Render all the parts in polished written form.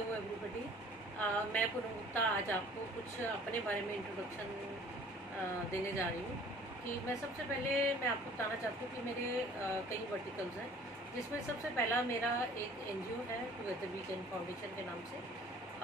Hello everybody. मैं पूनम गुप्ता आज आपको कुछ अपने बारे में इंट्रोडक्शन देने जा रही हूँ। कि मैं सबसे पहले मैं आपको बताना चाहती हूँ कि मेरे कई वर्टिकल्स हैं, जिसमें सबसे पहला मेरा एक एनजीओ है टुगेदर वी कैन फाउंडेशन के नाम से,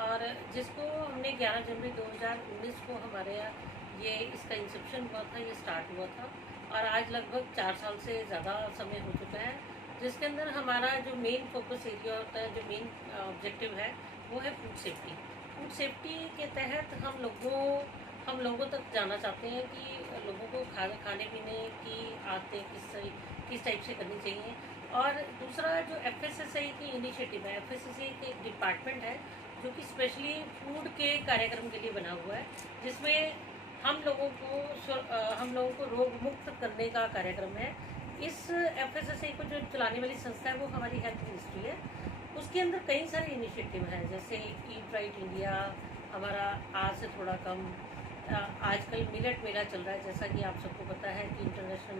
और जिसको हमने 11 जनवरी 2019 को हमारे यहाँ ये इसका इंसेप्शन हुआ था, ये स्टार्ट हुआ था और आज लगभग 4 साल से ज़्यादा समय हो चुका है। जिसके अंदर हमारा जो मेन फोकस एरिया होता है, जो मेन ऑब्जेक्टिव है, वो है फूड सेफ्टी। फूड सेफ्टी के तहत हम लोगों तक जाना चाहते हैं कि लोगों को खाने पीने की आदतें किस टाइप से करनी चाहिए। और दूसरा जो एफएसएसआई की इनिशिएटिव है, एफएसएसआई के एक डिपार्टमेंट है जो कि स्पेशली फूड के कार्यक्रम के लिए बना हुआ है, जिसमें हम लोगों को रोग मुक्त करने का कार्यक्रम है। इस एफएसएसआई को जो चलाने वाली संस्था है वो हमारी हेल्थ मिनिस्ट्री है। उसके अंदर कई सारे इनिशिएटिव हैं, जैसे ईट राइट इंडिया, हमारा आज से थोड़ा कम, आजकल मिलेट मेला चल रहा है, जैसा कि आप सबको पता है कि इंटरनेशनल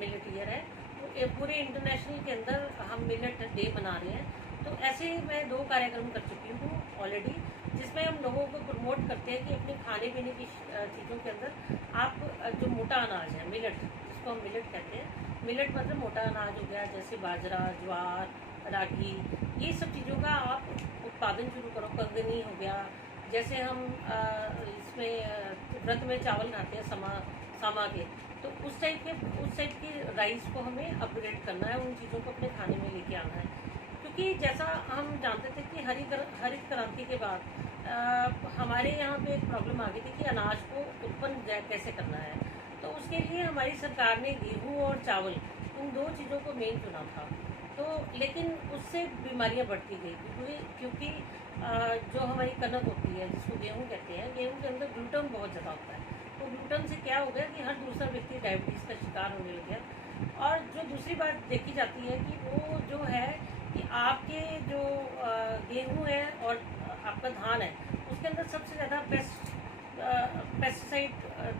मिलेट ईयर है। तो पूरे इंटरनेशनल के अंदर हम मिलेट डे मना रहे हैं। तो ऐसे मैं 2 कार्यक्रम कर चुकी हूँ ऑलरेडी, जिसमें हम लोगों को प्रमोट करते हैं कि अपने खाने पीने की चीज़ों के अंदर आप जो मोटा अनाज है, मिलेट, जिसको हम मिलेट कहते हैं, मिलेट मतलब मोटा अनाज हो गया, जैसे बाजरा, ज्वार, रागी, ये सब चीज़ों का आप उत्पादन शुरू करो। कंगनी हो गया, जैसे हम इसमें व्रत में चावल खाते हैं सामा के, तो उस टाइप की राइस को हमें अपग्रेड करना है, उन चीज़ों को अपने खाने में लेके आना है। क्योंकि जैसा हम जानते थे कि हरित क्रांति के बाद हमारे यहाँ पे एक प्रॉब्लम आ गई थी कि अनाज को उत्पन्न कैसे करना है। तो उसके लिए हमारी सरकार ने गेहूँ और चावल, उन 2 चीज़ों को मेन चुना था। तो लेकिन उससे बीमारियां बढ़ती गई, क्योंकि जो हमारी कनक होती है, जिसको गेहूँ कहते हैं, गेहूँ के अंदर ग्लूटन बहुत ज़्यादा होता है। तो ग्लूटन से क्या हो गया कि हर दूसरा व्यक्ति डायबिटीज़ का शिकार होने लग गया। और जो दूसरी बात देखी जाती है कि वो जो है कि आपके जो गेहूँ है और आपका धान है, उसके अंदर सबसे ज़्यादा पेस्टिसाइड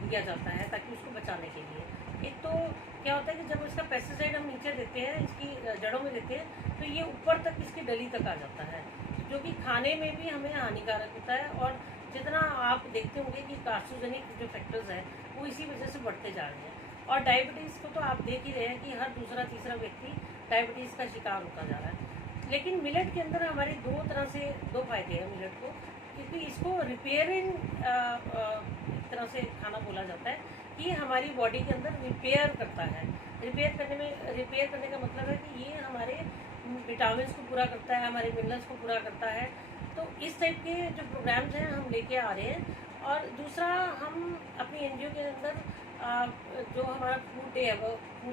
दिया जाता है ताकि उसको बचाने के लिए। एक तो क्या होता है कि जब इसका पेस्टिसाइड हम नीचे देते हैं, इसकी जड़ों में देते हैं, तो ये ऊपर तक इसकी डली तक आ जाता है, जो कि खाने में भी हमें हानिकारक होता है। और जितना आप देखते होंगे कि कार्सिनोजेनिक जो फैक्टर्स हैं वो इसी वजह से बढ़ते जा रहे हैं। और डायबिटीज़ को तो आप देख ही रहे हैं कि हर दूसरा तीसरा व्यक्ति डायबिटीज़ का शिकार होता जा रहा है। लेकिन मिलेट के अंदर हमारे 2 फायदे हैं मिलेट को, क्योंकि इसको रिपेयरिंग एक तरह से खाना बोला जाता है कि हमारी बॉडी के अंदर रिपेयर करता है। रिपेयर करने का मतलब है कि ये हमारे विटामिन को पूरा करता है, हमारे मिनरल्स को पूरा करता है। तो इस टाइप के जो प्रोग्राम्स हैं हम लेके आ रहे हैं। और दूसरा, हम अपनी एनजीओ के अंदर जो हमारा फूड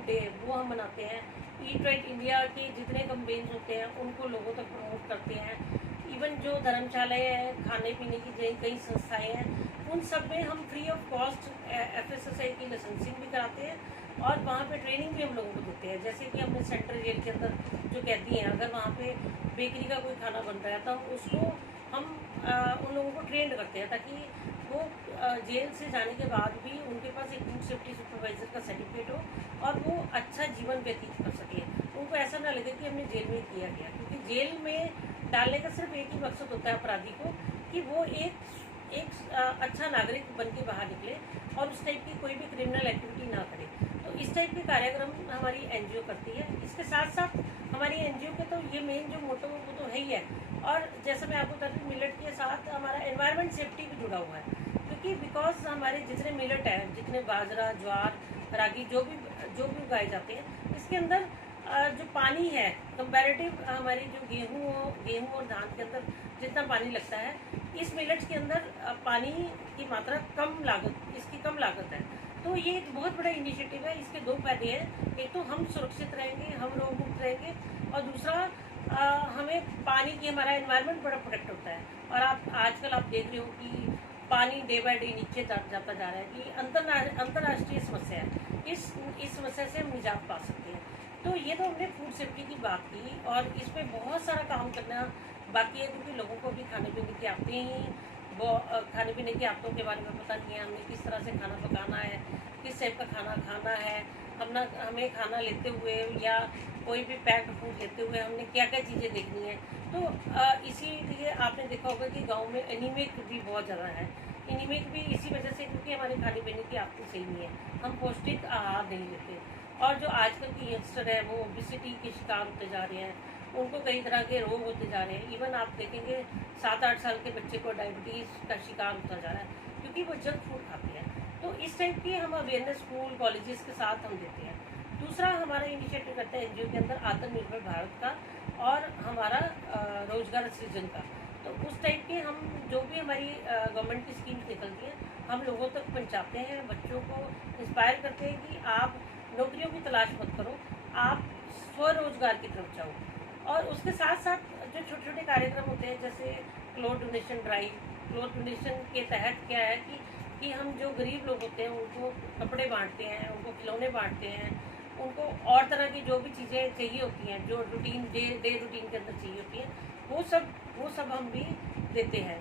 डे वो हम मनाते हैं। ईट राइट इंडिया के जितने कैंपेन्स होते हैं उनको लोगों तक प्रमोट करते हैं। इवन जो धर्मशालाएँ हैं, खाने पीने की कई संस्थाएं हैं, उन सब में हम फ्री ऑफ कॉस्ट एफएसएसआई की लाइसेंसिंग भी कराते हैं और वहाँ पे ट्रेनिंग भी हम लोगों को देते हैं। जैसे कि हमने सेंट्रल जेल के अंदर जो कैदी हैं, अगर वहाँ पे बेकरी का कोई खाना बन रहा है तो उसको हम उन लोगों को ट्रेंड करते हैं, ताकि वो जेल से जाने के बाद भी उनके पास एक फूड सेफ्टी सुपरवाइज़र का सर्टिफिकेट हो और वो अच्छा जीवन व्यतीत कर सके। उनको ऐसा ना लगे कि हमने जेल में किया गया, क्योंकि जेल में डालने का सिर्फ एक ही मकसद होता है अपराधी को, कि वो एक अच्छा नागरिक बन के बाहर निकले और उस टाइप की कोई भी क्रिमिनल एक्टिविटी ना करे। तो इस टाइप के कार्यक्रम हमारी एनजीओ करती है। इसके साथ साथ हमारी एनजीओ के तो ये मेन जो मोटो वो तो है ही है। और जैसे मैं आपको बताती हूँ, मिलेट के साथ हमारा एनवायरनमेंट सेफ्टी भी जुड़ा हुआ है, क्योंकि बिकॉज हमारे जितने मिलेट है, जितने बाजरा, ज्वार, रागी, जो भी उगाए जाते हैं, इसके अंदर जो पानी है कंपैरेटिव हमारी जो गेहूँ और धान के अंदर जितना पानी लगता है, इस मिलेट्स के अंदर पानी की मात्रा इसकी कम लागत है। तो ये एक बहुत बड़ा इनिशिएटिव है। इसके 2 फायदे हैं, एक तो हम सुरक्षित रहेंगे, हम रोग मुक्त रहेंगे, और दूसरा हमें पानी की, हमारा एनवायरनमेंट बड़ा प्रोटेक्ट होता है। और आजकल आप देख रहे हो कि पानी डे बाय डे नीचे जाता जा रहा है, कि अंतर्राष्ट्रीय समस्या है। इस समस्या से हम निजात पा सकते हैं। तो ये तो हमने फूड सेफ्टी की बात की, और इसमें बहुत सारा काम करना बाकी है, क्योंकि लोगों को भी खाने पीने की आदतों के बारे में पता नहीं है। हमें किस तरह से खाना पकाना है, किस टाइप का खाना खाना है, हमें खाना लेते हुए या कोई भी पैक्ड फूड लेते हुए हमने क्या क्या चीज़ें देखनी है। तो इसीलिए आपने देखा होगा कि गांव में एनीमिक भी बहुत ज़्यादा है। एनीमिक भी इसी वजह से क्योंकि हमारे खाने पीने की आदत सही नहीं है, हम पौष्टिक आहार नहीं लेते। और जो आजकल की यंगस्टर है वो ओबिसिटी के शिकार होते जा रहे हैं, उनको कई तरह के रोग होते जा रहे हैं। इवन आप देखेंगे 7-8 साल के बच्चे को डायबिटीज़ का शिकार होता जा रहा है क्योंकि वो जंक फूड खाते हैं। तो इस टाइप की हम अवेयरनेस स्कूल कॉलेजेस के साथ हम देते हैं। दूसरा हमारा इनिशिएटिव करता है एनजीओ के अंदर आत्मनिर्भर भारत का और हमारा रोजगार सृजन का। तो उस टाइप के हम जो भी हमारी गवर्नमेंट की स्कीम्स निकलती हैं हम लोगों तक पहुंचाते हैं, बच्चों को इंस्पायर करते हैं कि आप नौकरियों की तलाश मत करो, आप स्वरोजगार की तरफ जाओ। और उसके साथ साथ जो छोटे छोटे कार्यक्रम होते हैं जैसे cloth donation drive, cloth donation के तहत क्या है कि हम जो गरीब लोग होते हैं उनको कपड़े बांटते हैं, उनको खिलौने बांटते हैं, उनको और तरह की जो भी चीज़ें चाहिए होती हैं, जो रूटीन डे रूटीन के अंदर चाहिए होती हैं, वो सब हम भी देते हैं।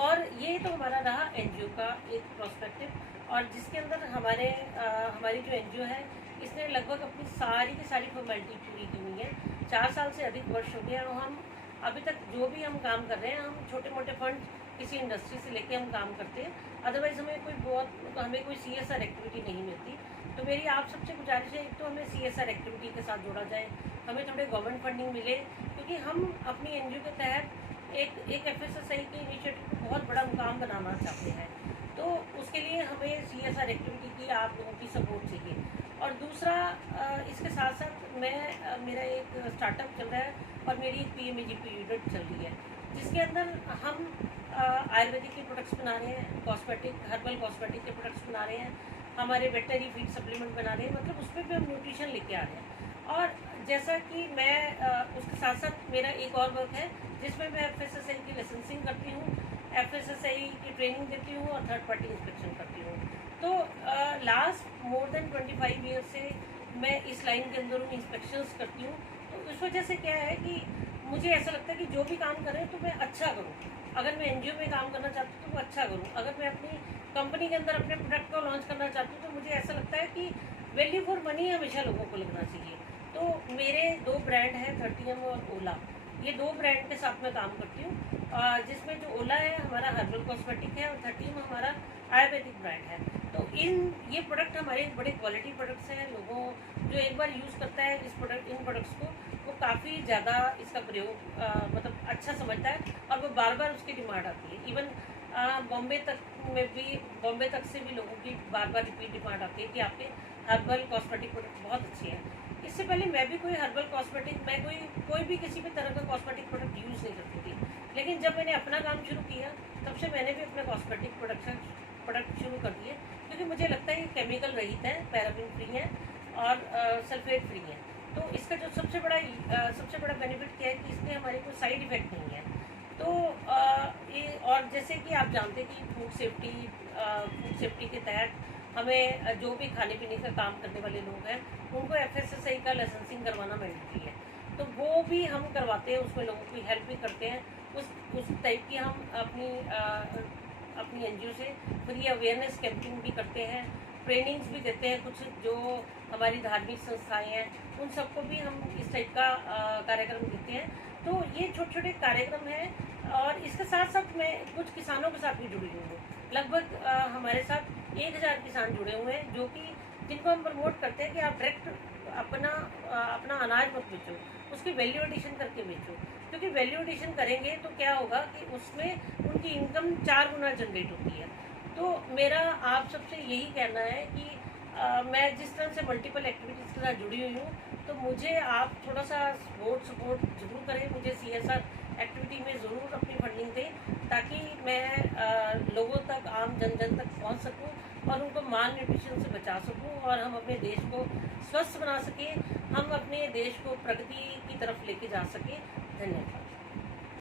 और ये तो हमारा रहा एनजीओ का एक प्रोस्पेक्टिव, और जिसके अंदर हमारी जो एनजीओ है इसने लगभग अपनी सारी की सारी फॉर्मेलिटी पूरी की हुई है। 4 साल से अधिक वर्ष हो गए और हम अभी तक जो भी हम काम कर रहे हैं हम छोटे मोटे फंड किसी इंडस्ट्री से लेके हम काम करते हैं। अदरवाइज़ हमें कोई सीएसआर एक्टिविटी नहीं मिलती। तो मेरी आप सबसे गुजारिश है, एक तो हमें सीएसआर एक्टिविटी के साथ जोड़ा जाए, हमें थोड़े गवर्नमेंट फंडिंग मिले, क्योंकि हम अपनी एनजीओ के तहत एक एफएसएसआई के इनिशिएटिव को बहुत बड़ा मुकाम बनाना चाहते हैं। तो उसके लिए हमें सीएसआर एक्टिविटी की आप लोगों की सपोर्ट चाहिए। और दूसरा इसके साथ साथ मेरा एक स्टार्टअप चल रहा है और मेरी एक पीएमएजीपी यूनिट चल रही है, जिसके अंदर हम आयुर्वेदिक के प्रोडक्ट्स बना रहे हैं, हर्बल कॉस्मेटिक के प्रोडक्ट्स बना रहे हैं, हमारे वेटनरी फीड सप्लीमेंट बना रहे हैं, मतलब उसमें भी हम न्यूट्रिशन लेके आ रहे हैं। और जैसा कि मैं उसके साथ साथ मेरा एक और वर्क है जिसमें मैं एफएसएसआई की लाइसेंसिंग करती हूँ, एफएसएसआई की ट्रेनिंग देती हूँ और थर्ड पार्टी इंस्पेक्शन करती हूँ। तो लास्ट मोर देन 25 ईयर से मैं इस लाइन के अंदर हूँ, इंस्पेक्शंस करती हूँ। तो इस वजह से क्या है कि मुझे ऐसा लगता है कि जो भी काम करें तो मैं अच्छा करूँ। अगर मैं एनजीओ में काम करना चाहती हूँ तो वो अच्छा करूँ, अगर मैं अपनी कंपनी के अंदर अपने प्रोडक्ट को लॉन्च करना चाहती हूँ तो मुझे ऐसा लगता है कि वैल्यू फॉर मनी हमेशा लोगों को लगना चाहिए। तो मेरे 2 ब्रांड हैं, 30M और ओला, ये 2 ब्रांड के साथ मैं काम करती हूँ, जिसमें जो ओला है हमारा हर्बल कॉस्मेटिक है और 30M हमारा आयुर्वेदिक ब्रांड है। तो ये प्रोडक्ट हमारे बड़े क्वालिटी प्रोडक्ट्स हैं। लोगों जो एक बार यूज़ करता है इन प्रोडक्ट्स को, वो काफ़ी ज़्यादा इसका प्रयोग मतलब अच्छा समझता है और वो बार बार उसकी डिमांड आती है। इवन बॉम्बे तक से भी लोगों की बार बार रिपीट डिमांड आती है कि आपके हर्बल कॉस्मेटिक प्रोडक्ट बहुत अच्छे हैं। इससे पहले मैं भी कोई हर्बल कॉस्मेटिक, मैं कोई भी किसी भी तरह का कॉस्मेटिक प्रोडक्ट यूज़ नहीं करती थी, लेकिन जब मैंने अपना काम शुरू किया तब से मैंने भी अपने कॉस्मेटिक प्रोडक्ट शुरू कर दिए, क्योंकि मुझे लगता है ये केमिकल रहित है, पैराबिन फ्री है और सल्फेट फ्री है। तो इसका जो सबसे बड़ा बेनिफिट क्या है कि इसमें हमारे कोई साइड इफ़ेक्ट नहीं है। तो ये, और जैसे कि आप जानते हैं कि फूड सेफ्टी के तहत हमें जो भी खाने पीने का काम करने वाले लोग हैं उनको एफएसएसआई का लाइसेंसिंग करवाना मैंडेटरी है। तो वो भी हम करवाते हैं, उसमें लोगों की हेल्प भी करते हैं। उस टाइप की हम अपनी एनजीओ से फ्री अवेयरनेस कैंपिंग भी करते हैं, ट्रेनिंग्स भी देते हैं। कुछ जो हमारी धार्मिक संस्थाएं हैं उन सबको भी हम इस टाइप का कार्यक्रम देते हैं। तो ये छोटे छोटे कार्यक्रम हैं। और इसके साथ साथ मैं कुछ किसानों के साथ भी जुड़ी हुई हूँ। लगभग हमारे साथ 1000 किसान जुड़े हुए हैं, जो कि जिनको हम प्रमोट करते हैं कि आप डायरेक्ट अपना अनाज मत बेचो, उसकी वैल्यू एडिशन करके बेचो, क्योंकि वैल्यू एडिशन करेंगे तो क्या होगा कि उसमें उनकी इनकम 4 गुना जनरेट होती है। तो मेरा आप सबसे यही कहना है कि मैं जिस तरह से मल्टीपल एक्टिविटीज़ के साथ जुड़ी हुई हूँ, तो मुझे आप थोड़ा सा सपोर्ट ज़रूर करें, मुझे सीएसआर एक्टिविटी में ज़रूर अपनी फंडिंग दें, ताकि मैं लोगों तक, आम जन तक पहुँच सकूँ और उनको माल न्यूट्रिशन से बचा सकूँ और हम अपने देश को स्वस्थ बना सकें, हम अपने देश को प्रगति की तरफ लेके जा सकें। धन्यवाद।